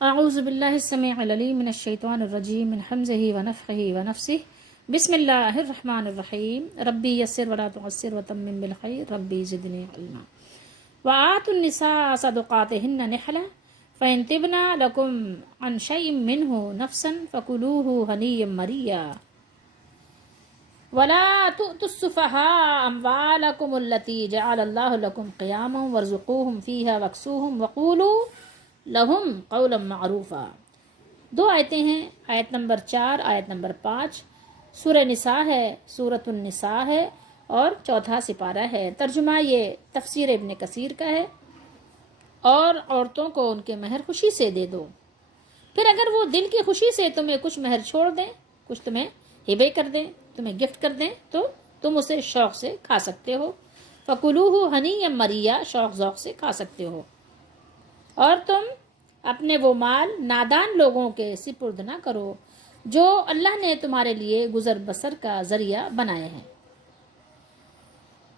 اعوذ باللہ السمیع العلیم من الشیطان الرجیم من حمزہ ونفخہ ونفثہ بسم اللہ الرحمن الرحیم ربی یسر ولا تعسر وتمم بالخیر ربی زدنی علما وآتوا النساء صدقاتهن نحلہ فإن طبن لكم عن شيء منه نفسا فكلوه هنيئا مريئا ولا تؤتوا السفهاء أموالكم التي جعل الله لكم قياما وارزقوهم فيها واكسوهم وقولوا لہم قولا معروفا۔ دو آیتیں ہیں، آیت نمبر 4 آیت نمبر 5، سورہ نساء ہے، سورۃ النساء ہے اور چوتھا سپارہ ہے۔ ترجمہ یہ تفسیر ابن کثیر کا ہے۔ اور عورتوں کو ان کے مہر خوشی سے دے دو، پھر اگر وہ دل کی خوشی سے تمہیں کچھ مہر چھوڑ دیں، کچھ تمہیں ہبے کر دیں، تمہیں گفٹ کر دیں، تو تم اسے شوق سے کھا سکتے ہو۔ فَكُلُوهُ هَنِيًّا مَرِيًّا، شوق ذوق سے کھا سکتے ہو۔ اور تم اپنے وہ مال نادان لوگوں کے سپرد نہ کرو جو اللہ نے تمہارے لیے گزر بسر کا ذریعہ بنائے ہیں،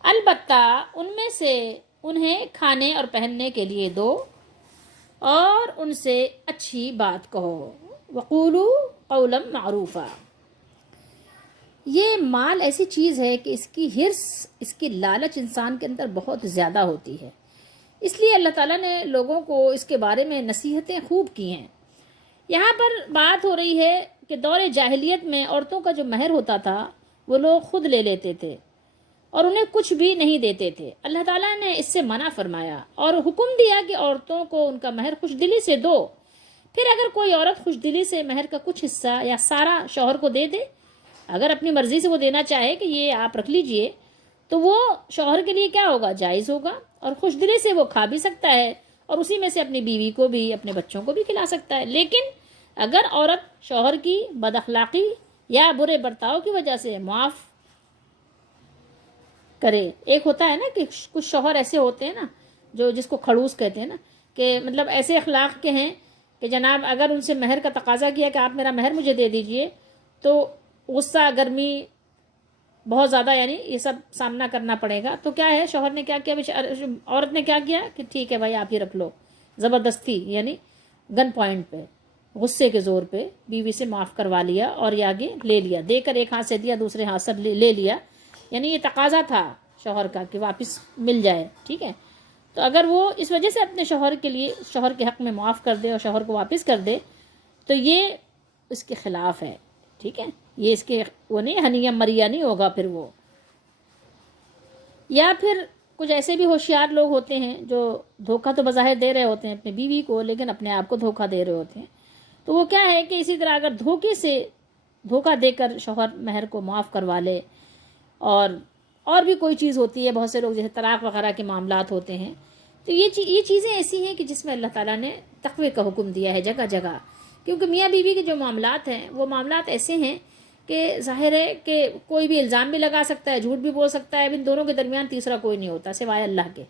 البتہ ان میں سے انہیں کھانے اور پہننے کے لیے دو اور ان سے اچھی بات کہو۔ وقولوا قولا معروفا۔ یہ مال ایسی چیز ہے کہ اس کی حرص، اس کی لالچ انسان کے اندر بہت زیادہ ہوتی ہے، اس لیے اللہ تعالیٰ نے لوگوں کو اس کے بارے میں نصیحتیں خوب کی ہیں۔ یہاں پر بات ہو رہی ہے کہ دور جاہلیت میں عورتوں کا جو مہر ہوتا تھا وہ لوگ خود لے لیتے تھے اور انہیں کچھ بھی نہیں دیتے تھے۔ اللہ تعالیٰ نے اس سے منع فرمایا اور حکم دیا کہ عورتوں کو ان کا مہر خوش دلی سے دو۔ پھر اگر کوئی عورت خوش دلی سے مہر کا کچھ حصہ یا سارا شوہر کو دے دے، اگر اپنی مرضی سے وہ دینا چاہے کہ یہ آپ رکھ لیجئے، تو وہ شوہر کے لیے کیا ہوگا؟ جائز ہوگا، اور خوش دلی سے وہ کھا بھی سکتا ہے اور اسی میں سے اپنی بیوی کو بھی، اپنے بچوں کو بھی کھلا سکتا ہے۔ لیکن اگر عورت شوہر کی بد اخلاقی یا برے برتاؤ کی وجہ سے معاف کرے، ایک ہوتا ہے نا کہ کچھ شوہر ایسے ہوتے ہیں نا جو جس کو کھڑوس کہتے ہیں نا، کہ مطلب ایسے اخلاق کے ہیں کہ جناب اگر ان سے مہر کا تقاضا کیا کہ آپ میرا مہر مجھے دے دیجئے، تو غصہ، گرمی بہت زیادہ، یعنی یہ سب سامنا کرنا پڑے گا۔ تو کیا ہے، شوہر نے کیا کیا، عورت نے کیا کیا کہ ٹھیک ہے بھائی آپ ہی رکھ لو، زبردستی، یعنی گن پوائنٹ پہ، غصے کے زور پہ بیوی سے معاف کروا لیا اور یہ آگے لے لیا، دے کر ایک ہاتھ سے دیا دوسرے ہاتھ سے لے لیا، یعنی یہ تقاضا تھا شوہر کا کہ واپس مل جائے، ٹھیک ہے۔ تو اگر وہ اس وجہ سے اپنے شوہر کے لیے، شوہر کے حق میں معاف کر دے اور شوہر کو واپس کر دے، تو یہ اس کے خلاف ہے، ٹھیک ہے، یہ اس کے وہ نہیں، ہنیہ مریہ نہیں ہوگا پھر وہ۔ یا پھر کچھ ایسے بھی ہوشیار لوگ ہوتے ہیں جو دھوکہ تو بظاہر دے رہے ہوتے ہیں اپنی بیوی کو، لیکن اپنے آپ کو دھوکہ دے رہے ہوتے ہیں۔ تو وہ کیا ہے کہ اسی طرح اگر دھوکہ دے کر شوہر مہر کو معاف کروا لے، اور بھی کوئی چیز ہوتی ہے، بہت سے لوگ جیسے طلاق وغیرہ کے معاملات ہوتے ہیں، تو یہ چیزیں ایسی ہیں کہ جس میں اللہ تعالیٰ نے تقوی کا حکم دیا ہے جگہ جگہ، کیونکہ میاں بیوی کے جو معاملات ہیں وہ معاملات ایسے ہیں کہ ظاہر ہے کہ کوئی بھی الزام بھی لگا سکتا ہے، جھوٹ بھی بول سکتا ہے، اب ان دونوں کے درمیان تیسرا کوئی نہیں ہوتا سوائے اللہ کے۔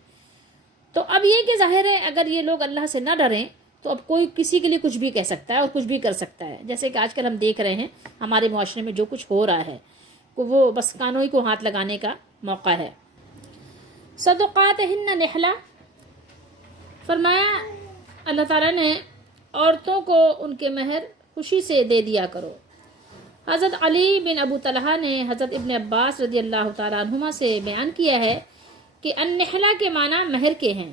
تو اب یہ کہ ظاہر ہے اگر یہ لوگ اللہ سے نہ ڈریں تو اب کوئی کسی کے لیے کچھ بھی کہہ سکتا ہے اور کچھ بھی کر سکتا ہے، جیسے کہ آج کل ہم دیکھ رہے ہیں ہمارے معاشرے میں جو کچھ ہو رہا ہے، وہ بس کانوں ہی کو ہاتھ لگانے کا موقع ہے۔ صدقاتہن نحلہ، فرمایا اللہ تعالیٰ نے عورتوں کو ان کے مہر خوشی سے دے دیا کرو۔ حضرت علی بن ابو طلحہ نے حضرت ابن عباس رضی اللہ تعالیٰ عنہما سے بیان کیا ہے کہ النحلہ کے معنی مہر کے ہیں،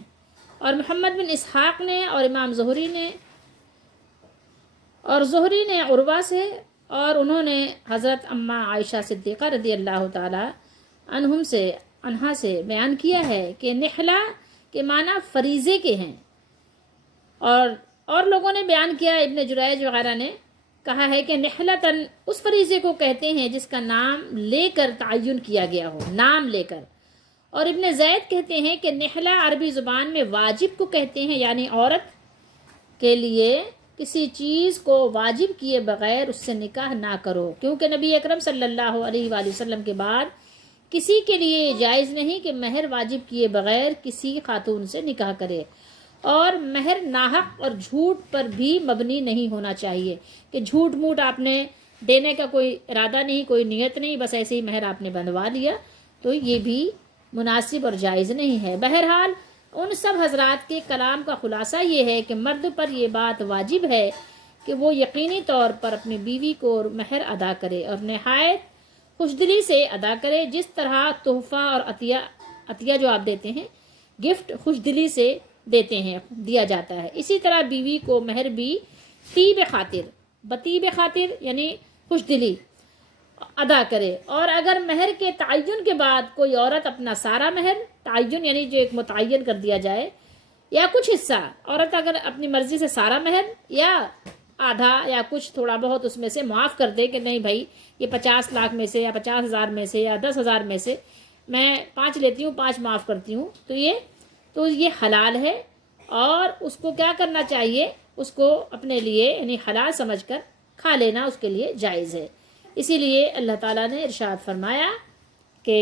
اور محمد بن اسحاق نے اور امام زہری نے عروہ سے، اور انہوں نے حضرت اماں عائشہ صدیقہ رضی اللہ تعالیٰ عنہا سے بیان کیا ہے کہ نحلہ کے معنی فریضے کے ہیں، اور لوگوں نے بیان کیا، ابن جریج وغیرہ نے کہا ہے کہ نحلتاً اس فریضے کو کہتے ہیں جس کا نام لے کر تعین کیا گیا ہو، نام لے کر۔ اور ابن زید کہتے ہیں کہ نحلہ عربی زبان میں واجب کو کہتے ہیں، یعنی عورت کے لیے کسی چیز کو واجب کیے بغیر اس سے نکاح نہ کرو، کیونکہ نبی اکرم صلی اللہ علیہ وآلہ وسلم کے بعد کسی کے لیے جائز نہیں کہ مہر واجب کیے بغیر کسی خاتون سے نکاح کرے، اور مہر ناحق اور جھوٹ پر بھی مبنی نہیں ہونا چاہیے کہ جھوٹ موٹ آپ نے دینے کا کوئی ارادہ نہیں، کوئی نیت نہیں، بس ایسے ہی مہر آپ نے بندھوا لیا، تو یہ بھی مناسب اور جائز نہیں ہے۔ بہرحال ان سب حضرات کے کلام کا خلاصہ یہ ہے کہ مرد پر یہ بات واجب ہے کہ وہ یقینی طور پر اپنی بیوی کو مہر ادا کرے اور نہایت خوشدلی سے ادا کرے، جس طرح تحفہ اور عطیہ جو آپ دیتے ہیں، گفٹ خوشدلی سے دیتے ہیں، دیا جاتا ہے، اسی طرح بیوی کو مہر بھی بطیب خاطر یعنی خوشدلی ادا کرے۔ اور اگر مہر کے تعین کے بعد کوئی عورت اپنا سارا مہر، تعین یعنی جو ایک متعین کر دیا جائے، یا کچھ حصہ، عورت اگر اپنی مرضی سے سارا مہر یا آدھا یا کچھ تھوڑا بہت اس میں سے معاف کر دے کہ نہیں بھائی یہ 50 لاکھ میں سے یا 50,000 میں سے یا 10,000 میں سے میں 5 لیتی ہوں، 5 معاف کرتی ہوں، تو یہ حلال ہے، اور اس کو کیا کرنا چاہیے، اس کو اپنے لیے یعنی حلال سمجھ کر کھا لینا اس کے لیے جائز ہے۔ اسی لیے اللہ تعالیٰ نے ارشاد فرمایا کہ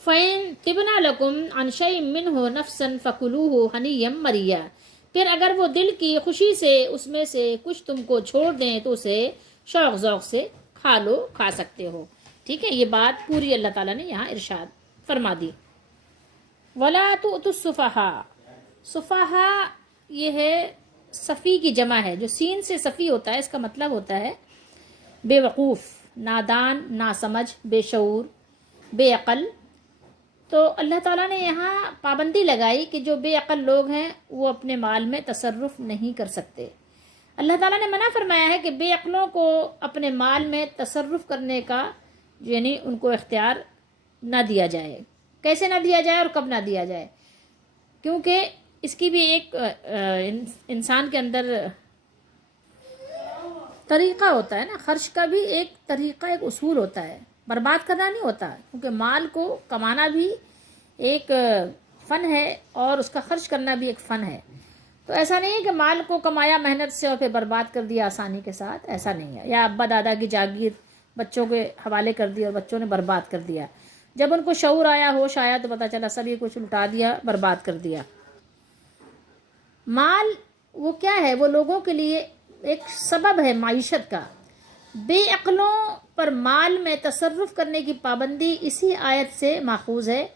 فَإِن طِبْنَ لَكُمْ عَنْ شَيْءٍ مِّنْهُ نَفْسًا فَكُلُوهُ ہَنِيًّا مَرِيًّا، پھر اگر وہ دل کی خوشی سے اس میں سے کچھ تم کو چھوڑ دیں تو اسے شوق ذوق سے کھا سکتے ہو۔ ٹھیک ہے، یہ بات پوری اللہ تعالیٰ نے یہاں ارشاد فرما دی۔ وَلَا تُؤْتُوا السُّفَهَاءَ، سفہاء یہ ہے صفی کی جمع ہے، جو سین سے صفی ہوتا ہے، اس کا مطلب ہوتا ہے بے وقوف، نادان، ناسمجھ، بے شعور، بے عقل۔ تو اللہ تعالیٰ نے یہاں پابندی لگائی کہ جو بے عقل لوگ ہیں وہ اپنے مال میں تصرف نہیں کر سکتے۔ اللہ تعالیٰ نے منع فرمایا ہے کہ بے عقلوں کو اپنے مال میں تصرف کرنے کا یعنی ان کو اختیار نہ دیا جائے۔ کیسے نہ دیا جائے اور کب نہ دیا جائے؟ کیونکہ اس کی بھی ایک انسان کے اندر طریقہ ہوتا ہے نا، خرچ کا بھی ایک طریقہ، ایک اصول ہوتا ہے، برباد کرنا نہیں ہوتا، کیونکہ مال کو کمانا بھی ایک فن ہے اور اس کا خرچ کرنا بھی ایک فن ہے۔ تو ایسا نہیں ہے کہ مال کو کمایا محنت سے اور پھر برباد کر دیا آسانی کے ساتھ، ایسا نہیں ہے، یا ابا دادا کی جاگیر بچوں کے حوالے کر دی اور بچوں نے برباد کر دیا، جب ان کو شعور آیا، ہوش آیا، تو پتہ چلا سب یہ کچھ الٹا دیا، برباد کر دیا۔ مال وہ کیا ہے؟ وہ لوگوں کے لیے ایک سبب ہے معیشت کا۔ بے عقلوں پر مال میں تصرف کرنے کی پابندی اسی آیت سے ماخوذ ہے۔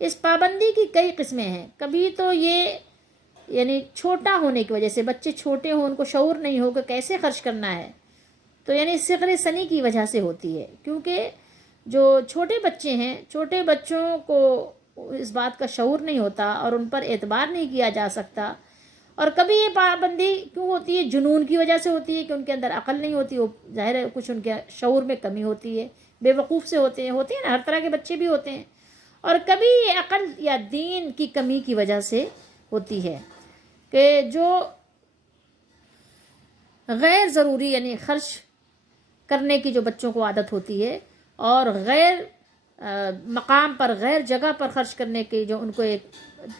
اس پابندی کی کئی قسمیں ہیں۔ کبھی تو یہ یعنی چھوٹا ہونے کی وجہ سے، بچے چھوٹے ہوں، ان کو شعور نہیں ہو کہ کیسے خرچ کرنا ہے، تو یعنی صغر سنی کی وجہ سے ہوتی ہے، کیونکہ جو چھوٹے بچے ہیں، چھوٹے بچوں کو اس بات کا شعور نہیں ہوتا اور ان پر اعتبار نہیں کیا جا سکتا۔ اور کبھی یہ پابندی کیوں ہوتی ہے؟ جنون کی وجہ سے ہوتی ہے کہ ان کے اندر عقل نہیں ہوتی، وہ ظاہر ہے کچھ ان کے شعور میں کمی ہوتی ہے، بے وقوف سے ہوتے ہیں نا، ہر طرح کے بچے بھی ہوتے ہیں۔ اور کبھی یہ عقل یا دین کی کمی کی وجہ سے ہوتی ہے کہ جو غیر ضروری یعنی خرچ کرنے کی جو بچوں کو عادت ہوتی ہے، اور غیر مقام پر، غیر جگہ پر خرچ کرنے کی جو ان کو ایک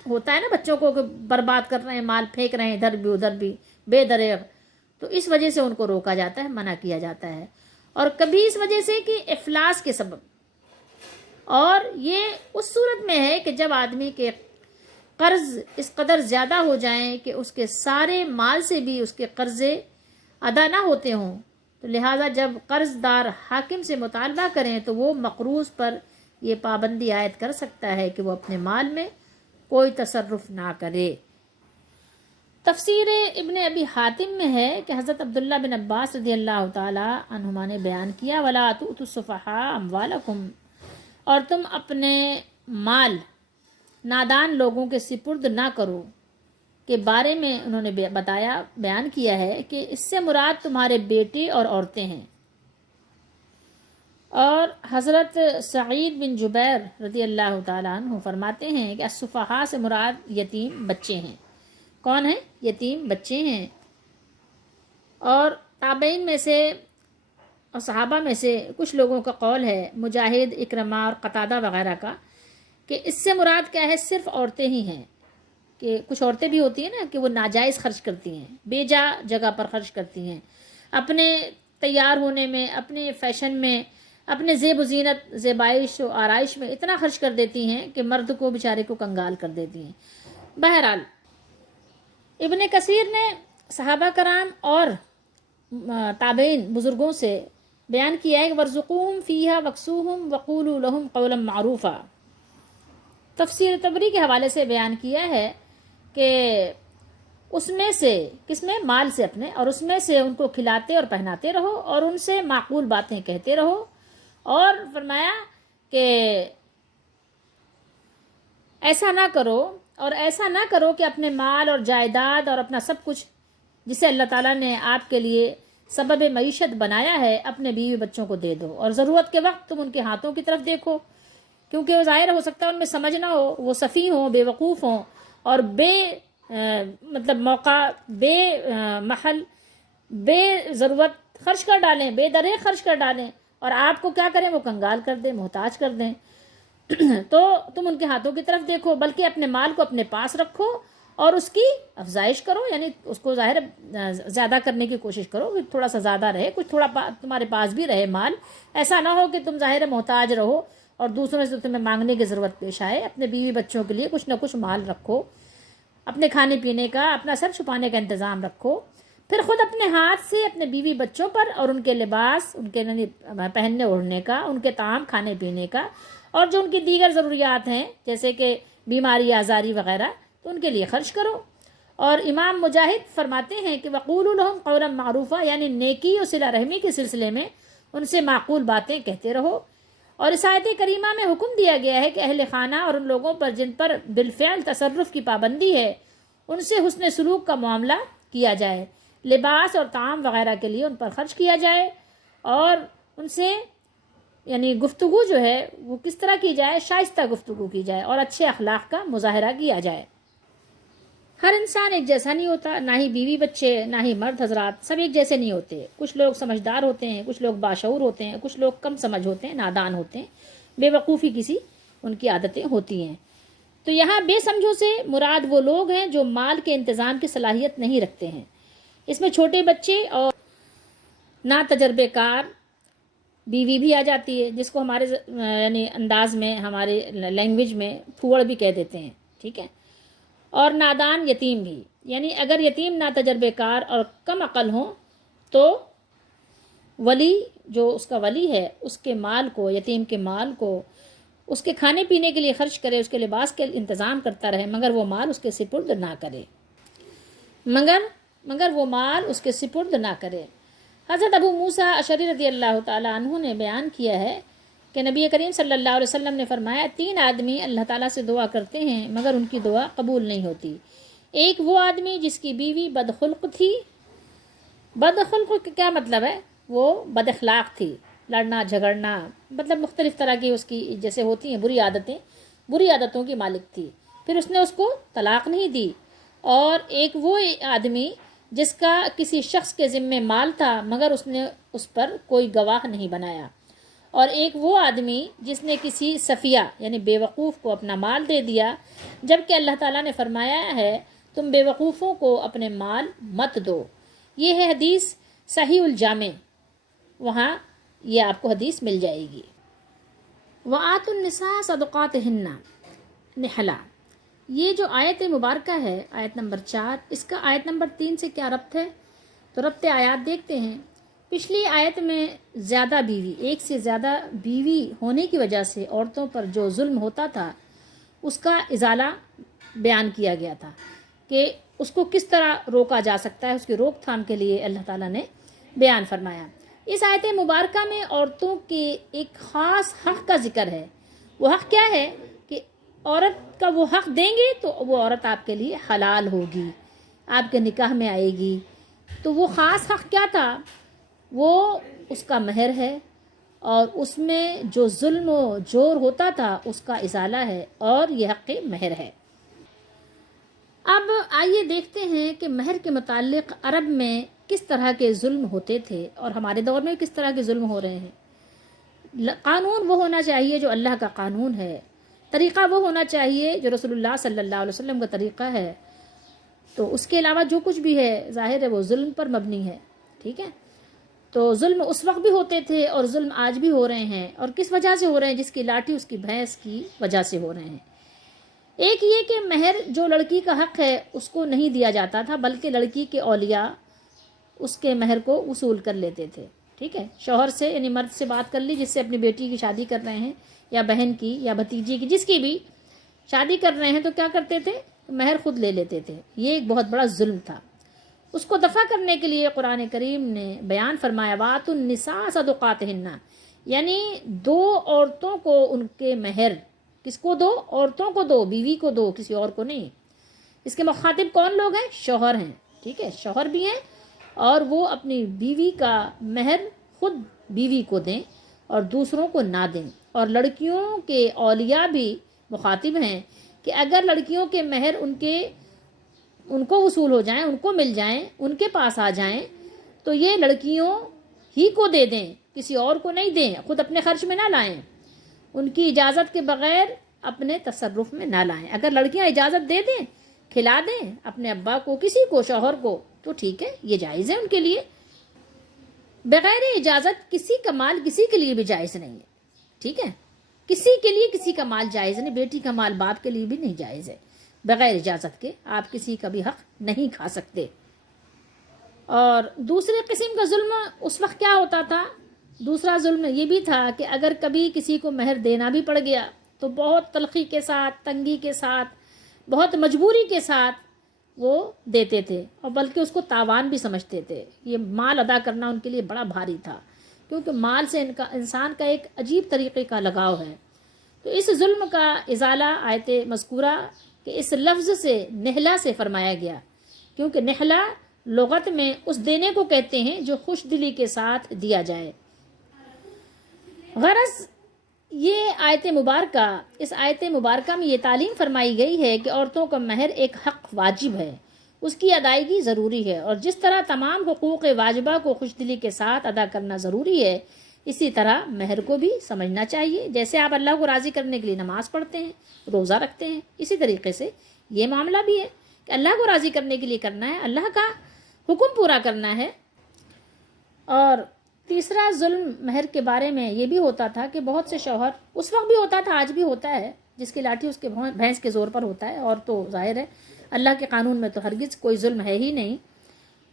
ہوتا ہے نا بچوں کو، کہ برباد کر رہے ہیں، مال پھینک رہے ہیں ادھر بھی ادھر بھی بے دریغ، تو اس وجہ سے ان کو روکا جاتا ہے، منع کیا جاتا ہے۔ اور کبھی اس وجہ سے کہ افلاس کے سبب، اور یہ اس صورت میں ہے کہ جب آدمی کے قرض اس قدر زیادہ ہو جائیں کہ اس کے سارے مال سے بھی اس کے قرضے ادا نہ ہوتے ہوں، تو لہٰذا جب قرض دار حاکم سے مطالبہ کریں تو وہ مقروض پر یہ پابندی عائد کر سکتا ہے کہ وہ اپنے مال میں کوئی تصرف نہ کرے۔ تفسیر ابن ابی حاتم میں ہے کہ حضرت عبداللہ بن عباس رضی اللہ تعالی عنہما نے بیان کیا، وَلَا تُؤْتُوا السُّفَهَاءَ أَمْوَالَكُمْ، اور تم اپنے مال نادان لوگوں کے سپرد نہ کرو کے بارے میں انہوں نے بیان کیا ہے کہ اس سے مراد تمہارے بیٹے اور عورتیں ہیں۔ اور حضرت سعید بن جبیر رضی اللہ تعالیٰ عنہ فرماتے ہیں کہ السفہاء سے مراد یتیم بچے ہیں۔ کون ہیں؟ یتیم بچے ہیں۔ اور تابعین میں سے اور صحابہ میں سے کچھ لوگوں کا قول ہے، مجاہد، اکرمہ اور قتادہ وغیرہ کا، کہ اس سے مراد کیا ہے؟ صرف عورتیں ہی ہیں، کہ کچھ عورتیں بھی ہوتی ہیں نا کہ وہ ناجائز خرچ کرتی ہیں، بے جا جگہ پر خرچ کرتی ہیں، اپنے تیار ہونے میں، اپنے فیشن میں، اپنے زیب و زینت، زیبائش و آرائش میں اتنا خرچ کر دیتی ہیں کہ مرد کو بیچارے کو کنگال کر دیتی ہیں۔ بہرحال ابن کثیر نے صحابہ کرام اور تابعین بزرگوں سے بیان کیا ہے کہ وَارْزُقُوهُمْ فِيهَا وَاكْسُوهُمْ وَقُولُوا لَهُمْ قَوْلًا مَعْرُوفًا، تفسیر تبری کے حوالے سے بیان کیا ہے کہ اس میں سے کس میں مال سے اپنے، اور اس میں سے ان کو کھلاتے اور پہناتے رہو اور ان سے معقول باتیں کہتے رہو، اور فرمایا کہ ایسا نہ کرو کہ اپنے مال اور جائیداد اور اپنا سب کچھ جسے اللہ تعالیٰ نے آپ کے لیے سبب معیشت بنایا ہے اپنے بیوی بچوں کو دے دو، اور ضرورت کے وقت تم ان کے ہاتھوں کی طرف دیکھو، کیونکہ وہ ظاہر ہو سکتا ہے ان میں سمجھ نہ ہو، وہ سفیہ ہوں، بے وقوف ہوں، اور مطلب موقع بے محل بے ضرورت خرچ کر ڈالیں، بے درے خرچ کر ڈالیں، اور آپ کو کیا کریں، وہ کنگال کر دیں، محتاج کر دیں تو تم ان کے ہاتھوں کی طرف دیکھو، بلکہ اپنے مال کو اپنے پاس رکھو اور اس کی افزائش کرو، یعنی اس کو ظاہر زیادہ کرنے کی کوشش کرو کہ تھوڑا سا زیادہ رہے، کچھ تھوڑا تمہارے پاس بھی رہے مال، ایسا نہ ہو کہ تم ظاہر محتاج رہو اور دوسروں سے تمہیں مانگنے کی ضرورت پیش آئے۔ اپنے بیوی بچوں کے لیے کچھ نہ کچھ مال رکھو، اپنے کھانے پینے کا، اپنا سر چھپانے کا انتظام رکھو، پھر خود اپنے ہاتھ سے اپنے بیوی بچوں پر اور ان کے لباس، ان کے پہننے اوڑھنے کا، ان کے طعام کھانے پینے کا، اور جو ان کی دیگر ضروریات ہیں جیسے کہ بیماری آزاری وغیرہ، تو ان کے لیے خرچ کرو۔ اور امام مجاہد فرماتے ہیں کہ وَقُولُوا لَهُمْ قَوْلًا مَعْرُوفًا، یعنی نیکی اور صلہ رحمی کے سلسلے میں ان سے معقول باتیں کہتے رہو۔ اور اس آیت کریمہ میں حکم دیا گیا ہے کہ اہل خانہ اور ان لوگوں پر جن پر بالفعل تصرف کی پابندی ہے ان سے حسن سلوک کا معاملہ کیا جائے، لباس اور طعام وغیرہ کے لیے ان پر خرچ کیا جائے، اور ان سے یعنی گفتگو جو ہے وہ کس طرح کی جائے، شائستہ گفتگو کی جائے اور اچھے اخلاق کا مظاہرہ کیا جائے۔ ہر انسان ایک جیسا نہیں ہوتا، نہ ہی بیوی بچے، نہ ہی مرد حضرات، سب ایک جیسے نہیں ہوتے، کچھ لوگ سمجھدار ہوتے ہیں، کچھ لوگ باشعور ہوتے ہیں، کچھ لوگ کم سمجھ ہوتے ہیں، نادان ہوتے ہیں، بے وقوفی کسی ان کی عادتیں ہوتی ہیں۔ تو یہاں بے سمجھوں سے مراد وہ لوگ ہیں جو مال کے انتظام کی صلاحیت نہیں رکھتے ہیں، اس میں چھوٹے بچے اور نا تجربے کار بیوی بھی آ جاتی ہے، جس کو ہمارے یعنی انداز میں، ہمارے لینگویج میں پھوڑ بھی کہہ دیتے ہیں، ٹھیک ہے، اور نادان یتیم بھی، یعنی اگر یتیم نا تجربے کار اور کم عقل ہوں تو ولی جو اس کا ولی ہے اس کے مال کو، یتیم کے مال کو اس کے کھانے پینے کے لیے خرچ کرے، اس کے لباس کے انتظام کرتا رہے، مگر وہ مال اس کے سپرد نہ کرے، مگر وہ مال اس کے سپرد نہ کرے۔ حضرت ابو موسیٰ اشعری رضی اللہ تعالیٰ عنہ نے بیان کیا ہے کہ نبی کریم صلی اللہ علیہ وسلم نے فرمایا 3 آدمی اللہ تعالیٰ سے دعا کرتے ہیں مگر ان کی دعا قبول نہیں ہوتی۔ ایک وہ آدمی جس کی بیوی بدخلق تھی، بدخلق کیا مطلب ہے، وہ بد اخلاق تھی، لڑنا جھگڑنا، مطلب مختلف طرح کی اس کی جیسے ہوتی ہیں بری عادتوں کی مالک تھی، پھر اس نے اس کو طلاق نہیں دی۔ اور ایک وہ آدمی جس کا کسی شخص کے ذمے مال تھا مگر اس نے اس پر کوئی گواہ نہیں بنایا۔ اور ایک وہ آدمی جس نے کسی صفیہ یعنی بے وقوف کو اپنا مال دے دیا، جبکہ اللہ تعالیٰ نے فرمایا ہے تم بے وقوفوں کو اپنے مال مت دو۔ یہ ہے حدیث صحیح الجامع، وہاں یہ آپ کو حدیث مل جائے گی۔ وَآتُوا النِّسَاءَ صَدُقَاتِهِنَّ نِحْلًا، یہ جو آیت مبارکہ ہے آیت نمبر 4، اس کا آیت نمبر 3 سے کیا ربط ہے؟ تو ربط آیات دیکھتے ہیں۔ پچھلی آیت میں زیادہ بیوی، ایک سے زیادہ بیوی ہونے کی وجہ سے عورتوں پر جو ظلم ہوتا تھا اس کا ازالہ بیان کیا گیا تھا کہ اس کو کس طرح روکا جا سکتا ہے، اس کی روک تھام کے لیے اللہ تعالیٰ نے بیان فرمایا۔ اس آیت مبارکہ میں عورتوں کے ایک خاص حق کا ذکر ہے۔ وہ حق کیا ہے کہ عورت کا وہ حق دیں گے تو وہ عورت آپ کے لیے حلال ہوگی، آپ کے نکاح میں آئے گی۔ تو وہ خاص حق کیا تھا؟ وہ اس کا مہر ہے، اور اس میں جو ظلم و جور ہوتا تھا اس کا ازالہ ہے، اور یہ حق مہر ہے۔ اب آئیے دیکھتے ہیں کہ مہر کے متعلق عرب میں کس طرح کے ظلم ہوتے تھے اور ہمارے دور میں کس طرح کے ظلم ہو رہے ہیں۔ قانون وہ ہونا چاہیے جو اللہ کا قانون ہے، طریقہ وہ ہونا چاہیے جو رسول اللہ صلی اللہ علیہ وسلم کا طریقہ ہے، تو اس کے علاوہ جو کچھ بھی ہے ظاہر ہے وہ ظلم پر مبنی ہے، ٹھیک ہے۔ تو ظلم اس وقت بھی ہوتے تھے اور ظلم آج بھی ہو رہے ہیں، اور کس وجہ سے ہو رہے ہیں؟ جس کی لاٹھی اس کی بھینس کی وجہ سے ہو رہے ہیں۔ ایک یہ کہ مہر جو لڑکی کا حق ہے اس کو نہیں دیا جاتا تھا، بلکہ لڑکی کے اولیاء اس کے مہر کو وصول کر لیتے تھے، ٹھیک ہے، شوہر سے یعنی مرد سے بات کر لی جس سے اپنی بیٹی کی شادی کر رہے ہیں، یا بہن کی یا بھتیجی کی، جس کی بھی، شادی کر رہے ہیں تو کیا کرتے تھے؟ مہر خود لے لیتے تھے. یہ ایک بہت بڑا ظلم تھا. اس کو دفع کرنے کے لیے قرآن کریم نے بیان فرمایا وَآتُوا النِّسَاءَ صَدُقَاتِهِنَّ، یعنی دو عورتوں کو ان کے مہر. کس کو دو؟ عورتوں کو دو، بیوی کو دو، کسی اور کو نہیں. اس کے مخاطب کون لوگ ہیں؟ شوہر ہیں. ٹھیک ہے، شوہر بھی ہیں اور وہ اپنی بیوی کا مہر خود بیوی کو دیں اور دوسروں کو نہ دیں. اور لڑکیوں کے اولیاء بھی مخاطب ہیں کہ اگر لڑکیوں کے مہر ان کو وصول ہو جائیں، ان کو مل جائیں، ان کے پاس آ جائیں تو یہ لڑکیوں ہی کو دے دیں، کسی اور کو نہیں دیں، خود اپنے خرچ میں نہ لائیں، ان کی اجازت کے بغیر اپنے تصرف میں نہ لائیں. اگر لڑکیاں اجازت دے دیں، کھلا دیں اپنے ابا کو، کسی کو، شوہر کو، تو ٹھیک ہے، یہ جائز ہے ان کے لیے. بغیر اجازت کسی کا مال کسی کے لیے بھی جائز نہیں ہے. ٹھیک ہے، کسی کے لیے کسی کا مال جائز نہیں. بیٹی کا مال باپ کے لیے بھی نہیں جائز ہے. بغیر اجازت کے آپ کسی کا بھی حق نہیں کھا سکتے. اور دوسرے قسم کا ظلم اس وقت کیا ہوتا تھا؟ دوسرا ظلم یہ بھی تھا کہ اگر کبھی کسی کو مہر دینا بھی پڑ گیا تو بہت تلخی کے ساتھ، تنگی کے ساتھ، بہت مجبوری کے ساتھ وہ دیتے تھے، اور بلکہ اس کو تاوان بھی سمجھتے تھے. یہ مال ادا کرنا ان کے لیے بڑا بھاری تھا، کیونکہ مال سے انسان کا ایک عجیب طریقے کا لگاؤ ہے. تو اس ظلم کا ازالہ آیت مذکورہ کہ اس لفظ سے نہلا سے فرمایا گیا، کیونکہ نہلا لغت میں اس دینے کو کہتے ہیں جو خوش دلی کے ساتھ دیا جائے. غرض یہ اس آیت مبارکہ میں یہ تعلیم فرمائی گئی ہے کہ عورتوں کا مہر ایک حق واجب ہے، اس کی ادائیگی ضروری ہے، اور جس طرح تمام حقوق واجبہ کو خوش دلی کے ساتھ ادا کرنا ضروری ہے، اسی طرح مہر کو بھی سمجھنا چاہیے. جیسے آپ اللہ کو راضی کرنے کے لیے نماز پڑھتے ہیں، روزہ رکھتے ہیں، اسی طریقے سے یہ معاملہ بھی ہے کہ اللہ کو راضی کرنے کے لیے کرنا ہے، اللہ کا حکم پورا کرنا ہے. اور تیسرا ظلم مہر کے بارے میں یہ بھی ہوتا تھا کہ بہت سے شوہر، اس وقت بھی ہوتا تھا، آج بھی ہوتا ہے، جس کی لاٹھی اس کے بھینس کے زور پر ہوتا ہے. اور تو ظاہر ہے اللہ کے قانون میں تو ہرگز کوئی ظلم ہے ہی نہیں.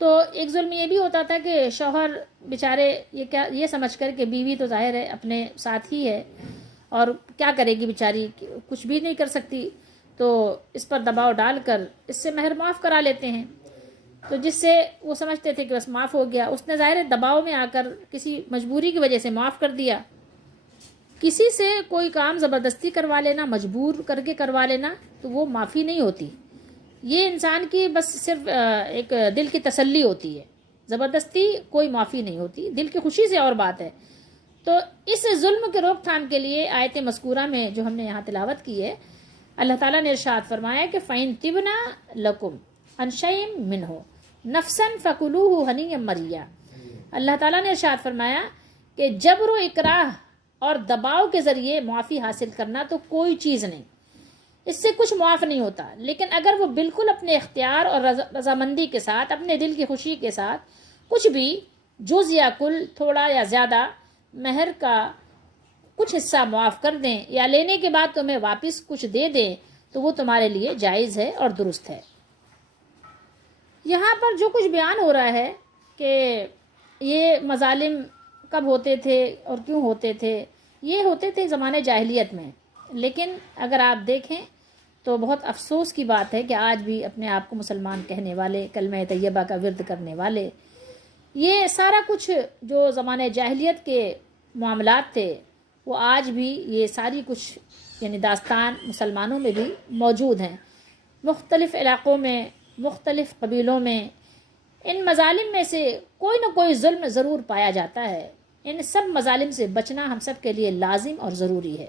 تو ایک ظلم یہ بھی ہوتا تھا کہ شوہر بیچارے یہ سمجھ کر کہ بیوی تو ظاہر ہے اپنے ساتھ ہی ہے اور کیا کرے گی بیچاری، کچھ بھی نہیں کر سکتی، تو اس پر دباؤ ڈال کر اس سے مہر معاف کرا لیتے ہیں. تو جس سے وہ سمجھتے تھے کہ بس معاف ہو گیا، اس نے ظاہر دباؤ میں آ کر کسی مجبوری کی وجہ سے معاف کر دیا. کسی سے کوئی کام زبردستی کروا لینا، مجبور کر کے کروا لینا، تو وہ معافی نہیں ہوتی. یہ انسان کی بس صرف ایک دل کی تسلی ہوتی ہے، زبردستی کوئی معافی نہیں ہوتی، دل کی خوشی سے اور بات ہے. تو اس ظلم کے روک تھام کے لیے آیت مذکورہ میں جو ہم نے یہاں تلاوت کی ہے، اللہ تعالیٰ نے ارشاد فرمایا کہ فَإِن تِبْنَا لَكُمْ عَنْ شَيْءٍ مِّنْهُ نَفْسًا فَكُلُوهُ هَنِيًّا مَرِيًّا. اللہ تعالیٰ نے ارشاد فرمایا کہ جبر و اکراہ اور دباؤ کے ذریعے معافی حاصل کرنا تو کوئی چیز نہیں، اس سے کچھ معاف نہیں ہوتا. لیکن اگر وہ بالکل اپنے اختیار اور رضامندی کے ساتھ، اپنے دل کی خوشی کے ساتھ کچھ بھی جز یا کل، تھوڑا یا زیادہ، مہر کا کچھ حصہ معاف کر دیں یا لینے کے بعد تمہیں واپس کچھ دے دیں تو وہ تمہارے لیے جائز ہے اور درست ہے. یہاں پر جو کچھ بیان ہو رہا ہے کہ یہ مظالم کب ہوتے تھے اور کیوں ہوتے تھے، یہ ہوتے تھے زمانے جاہلیت میں. لیکن اگر آپ دیکھیں تو بہت افسوس کی بات ہے کہ آج بھی اپنے آپ کو مسلمان کہنے والے، کلمہ طیبہ کا ورد کرنے والے، یہ سارا کچھ جو زمانے جاہلیت کے معاملات تھے وہ آج بھی یہ ساری کچھ یعنی داستان مسلمانوں میں بھی موجود ہیں. مختلف علاقوں میں، مختلف قبیلوں میں ان مظالم میں سے کوئی نہ کوئی ظلم ضرور پایا جاتا ہے. ان سب مظالم سے بچنا ہم سب کے لیے لازم اور ضروری ہے.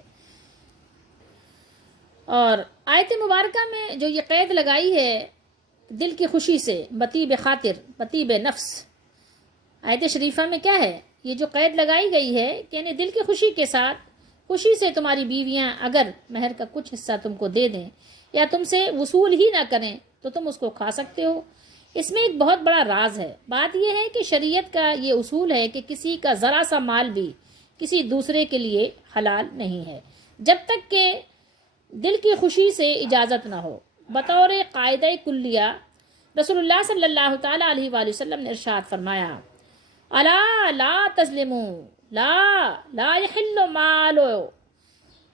اور آیت مبارکہ میں جو یہ قید لگائی ہے دل کی خوشی سے، بطیب خاطر، بطیب نفس، آیت شریفہ میں کیا ہے؟ یہ جو قید لگائی گئی ہے کہ یعنی دل کی خوشی کے ساتھ، خوشی سے تمہاری بیویاں اگر مہر کا کچھ حصہ تم کو دے دیں یا تم سے وصول ہی نہ کریں تو تم اس کو کھا سکتے ہو. اس میں ایک بہت بڑا راز ہے. بات یہ ہے کہ شریعت کا یہ اصول ہے کہ کسی کا ذرا سا مال بھی کسی دوسرے کے لیے حلال نہیں ہے جب تک کہ دل کی خوشی سے اجازت نہ ہو. بطور قاعدہ کلیہ رسول اللہ صلی اللہ تعالیٰ علیہ وآلہ وسلم نے ارشاد فرمایا، الا لا تظلموا لا يحل مال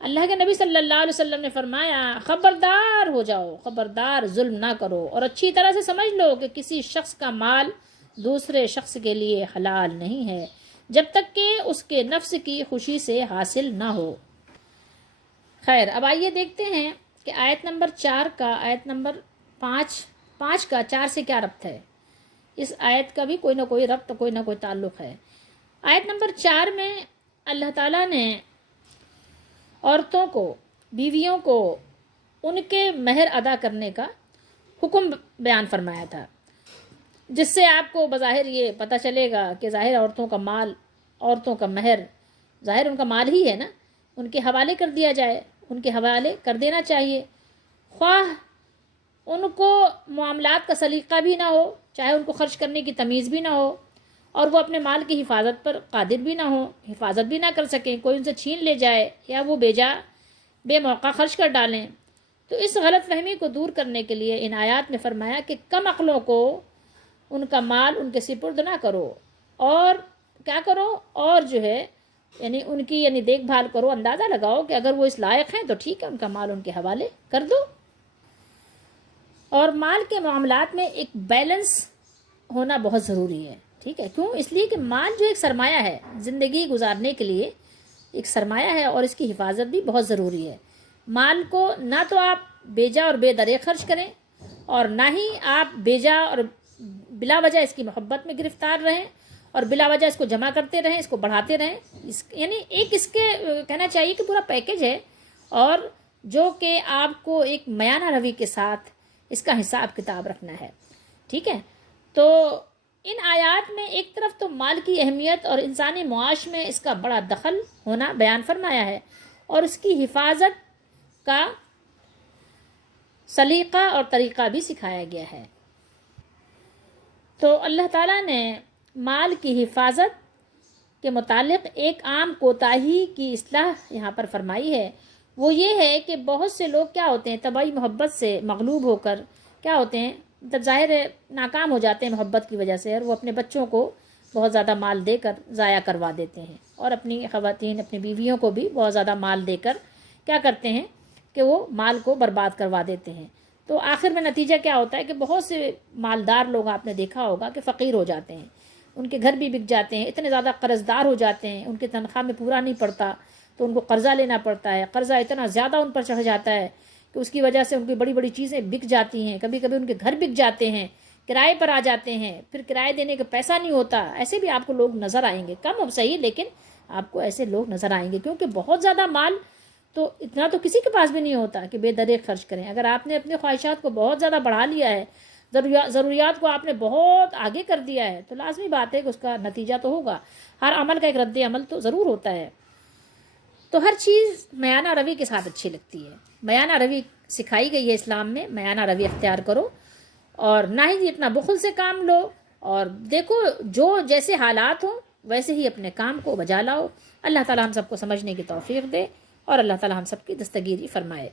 اللہ کے نبی صلی اللہ علیہ وسلم نے فرمایا خبردار ہو جاؤ، خبردار ظلم نہ کرو، اور اچھی طرح سے سمجھ لو کہ کسی شخص کا مال دوسرے شخص کے لیے حلال نہیں ہے جب تک کہ اس کے نفس کی خوشی سے حاصل نہ ہو۔ خیر، اب آئیے دیکھتے ہیں کہ آیت نمبر 4 کا آیت نمبر 5 کا 4 سے کیا ربط ہے۔ اس آیت کا بھی کوئی نہ کوئی ربط، کوئی نہ کوئی تعلق ہے۔ آیت نمبر 4 میں اللہ تعالیٰ نے عورتوں کو، بیویوں کو ان کے مہر ادا کرنے کا حکم بیان فرمایا تھا، جس سے آپ کو بظاہر یہ پتہ چلے گا کہ ظاہر عورتوں کا مال، عورتوں کا مہر ظاہر ان کا مال ہی ہے نا، ان کے حوالے کر دیا جائے، ان کے حوالے کر دینا چاہیے، خواہ ان کو معاملات کا سلیقہ بھی نہ ہو، چاہے ان کو خرچ کرنے کی تمیز بھی نہ ہو، اور وہ اپنے مال کی حفاظت پر قادر بھی نہ ہو، حفاظت بھی نہ کر سکیں، کوئی ان سے چھین لے جائے یا وہ بے موقع خرچ کر ڈالیں۔ تو اس غلط فہمی کو دور کرنے کے لیے ان آیات میں فرمایا کہ کم عقلوں کو ان کا مال ان کے سپرد نہ کرو، اور کیا کرو، اور جو ہے یعنی ان کی دیکھ بھال کرو، اندازہ لگاؤ کہ اگر وہ اس لائق ہیں تو ٹھیک ہے، ان کا مال ان کے حوالے کر دو۔ اور مال کے معاملات میں ایک بیلنس ہونا بہت ضروری ہے، ٹھیک ہے، کیوں؟ اس لیے کہ مال جو ایک سرمایہ ہے، زندگی گزارنے کے لیے ایک سرمایہ ہے، اور اس کی حفاظت بھی بہت ضروری ہے۔ مال کو نہ تو آپ بیجا اور بے درے خرچ کریں، اور نہ ہی آپ بیجا اور بلا وجہ اس کی محبت میں گرفتار رہیں، اور بلا وجہ اس کو جمع کرتے رہیں، اس کو بڑھاتے رہیں، یعنی ایک اس کے کہنا چاہیے کہ پورا پیکج ہے، اور جو کہ آپ کو ایک میانہ روی کے ساتھ اس کا حساب کتاب رکھنا ہے، ٹھیک ہے۔ تو ان آیات میں ایک طرف تو مال کی اہمیت اور انسانی معاش میں اس کا بڑا دخل ہونا بیان فرمایا ہے، اور اس کی حفاظت کا سلیقہ اور طریقہ بھی سکھایا گیا ہے۔ تو اللہ تعالیٰ نے مال کی حفاظت کے متعلق ایک عام کوتاہی کی اصلاح یہاں پر فرمائی ہے، وہ یہ ہے کہ بہت سے لوگ کیا ہوتے ہیں، طبعی محبت سے مغلوب ہو کر کیا ہوتے ہیں، جب ظاہر ہے ناکام ہو جاتے ہیں محبت کی وجہ سے، اور وہ اپنے بچوں کو بہت زیادہ مال دے کر ضائع کروا دیتے ہیں، اور اپنی خواتین، اپنی بیویوں کو بھی بہت زیادہ مال دے کر کیا کرتے ہیں کہ وہ مال کو برباد کروا دیتے ہیں۔ تو آخر میں نتیجہ کیا ہوتا ہے کہ بہت سے مالدار لوگ آپ نے دیکھا ہوگا کہ فقیر ہو جاتے ہیں، ان کے گھر بھی بک جاتے ہیں، اتنے زیادہ قرض دار ہو جاتے ہیں، ان کی تنخواہ میں پورا نہیں پڑتا تو ان کو قرضہ لینا پڑتا ہے، قرضہ اتنا زیادہ ان پر چڑھ جاتا ہے کہ اس کی وجہ سے ان کی بڑی بڑی چیزیں بک جاتی ہیں، کبھی کبھی ان کے گھر بک جاتے ہیں، کرائے پر آ جاتے ہیں، پھر کرائے دینے کا پیسہ نہیں ہوتا۔ ایسے بھی آپ کو لوگ نظر آئیں گے، کم اب صحیح، لیکن آپ کو ایسے لوگ نظر آئیں گے، کیونکہ بہت زیادہ مال تو اتنا تو کسی کے پاس بھی نہیں ہوتا کہ بے درے خرچ کریں۔ اگر آپ نے اپنی خواہشات کو بہت زیادہ بڑھا لیا ہے، ضروریات کو آپ نے بہت آگے کر دیا ہے، تو لازمی بات ہے کہ اس کا نتیجہ تو ہوگا، ہر عمل کا ایک رد عمل تو ضرور ہوتا ہے۔ تو ہر چیز میانہ روی کے ساتھ اچھی لگتی ہے، میانہ روی سکھائی گئی ہے اسلام میں، میانہ روی اختیار کرو، اور نہ ہی اتنا بخل سے کام لو، اور دیکھو جو جیسے حالات ہوں ویسے ہی اپنے کام کو بجا لاؤ۔ اللہ تعالی ہم سب کو سمجھنے کی توفیق دے، اور اللہ تعالی ہم سب کی دستگیری فرمائے۔